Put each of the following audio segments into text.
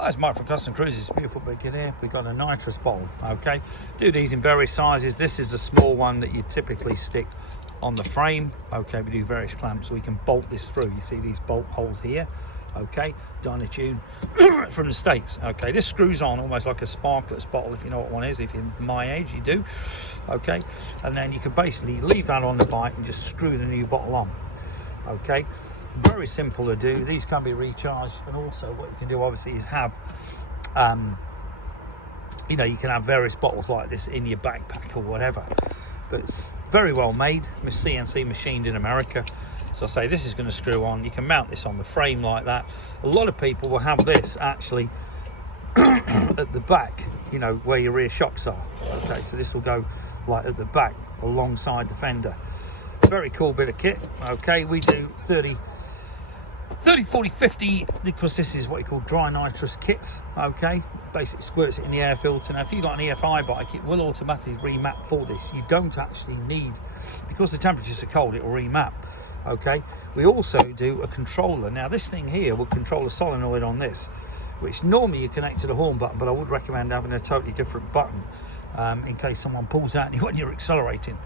Hi, it's Mike from Custom Cruises. Beautiful big kit here. We've got a nitrous bowl. Okay, do these in various sizes. This is a small one that you typically stick on the frame. Okay, we do various clamps so we can bolt this through. You see these bolt holes here. Okay, Dynatune from the States. Okay, this screws on almost like a sparklets bottle, if you know what one is. If you're my age, you do. Okay, and then you can basically leave that on the bike and just screw the new bottle on. Okay, very simple to do. These can be recharged, and also what you can do obviously is have you know, you can have various bottles like this in your backpack or whatever, but it's very well made, CNC machined in America. So I say this is going to screw on. You can mount this on the frame like that. A lot of people will have this actually at the back, you know, where your rear shocks are. Okay, so this will go like at the back alongside the fender. Very cool bit of kit. Okay, we do 30, 40, 50, because this is what you call dry nitrous kits. Okay, basically squirts it in the air filter. Now if you've got an EFI bike, it will automatically remap for this. You don't actually need, because the temperatures are cold, it will remap. Okay, we also do a controller. Now this thing here will control a solenoid on this, which normally you connect to the horn button, but I would recommend having a totally different button in case someone pulls out when you're accelerating.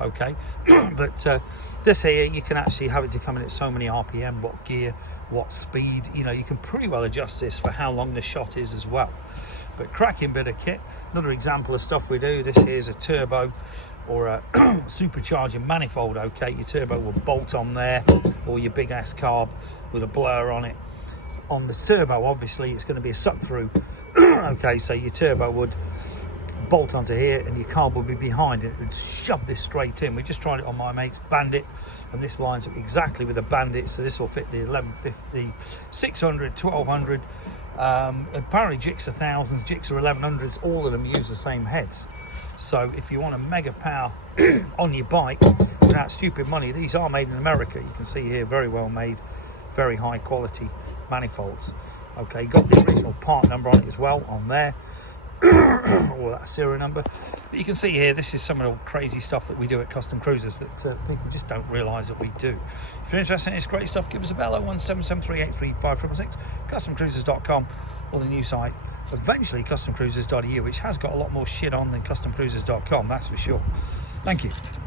Okay, but this here, you can actually have it to come in at so many RPM, what gear, what speed. You know, you can pretty well adjust this for how long the shot is as well. But cracking bit of kit. Another example of stuff we do, this here's a turbo or a supercharger manifold. Okay, your turbo will bolt on there, or your big ass carb with a blur on it. On the turbo, obviously, it's going to be a suck through. Okay, so your turbo would bolt onto here and your carb will be behind it. It would shove this straight in. We just tried it on my mate's Bandit, and this lines up exactly with a Bandit, so this will fit the 1150, 600, 1200. Apparently jigs are thousands, jigs are 1100s. All of them use the same heads. So if you want a mega power on your bike without stupid money, these are made in America. You can see here, very well made, very high quality manifolds. Okay, got the original part number on it as well on there, or that serial number. But you can see here, this is some of the crazy stuff that we do at Custom Cruisers that people just don't realise that we do. If you're interested in this great stuff, give us a bell at 01773835666, customcruisers.com, or the new site, eventually customcruisers.eu, which has got a lot more shit on than customcruisers.com, that's for sure. Thank you.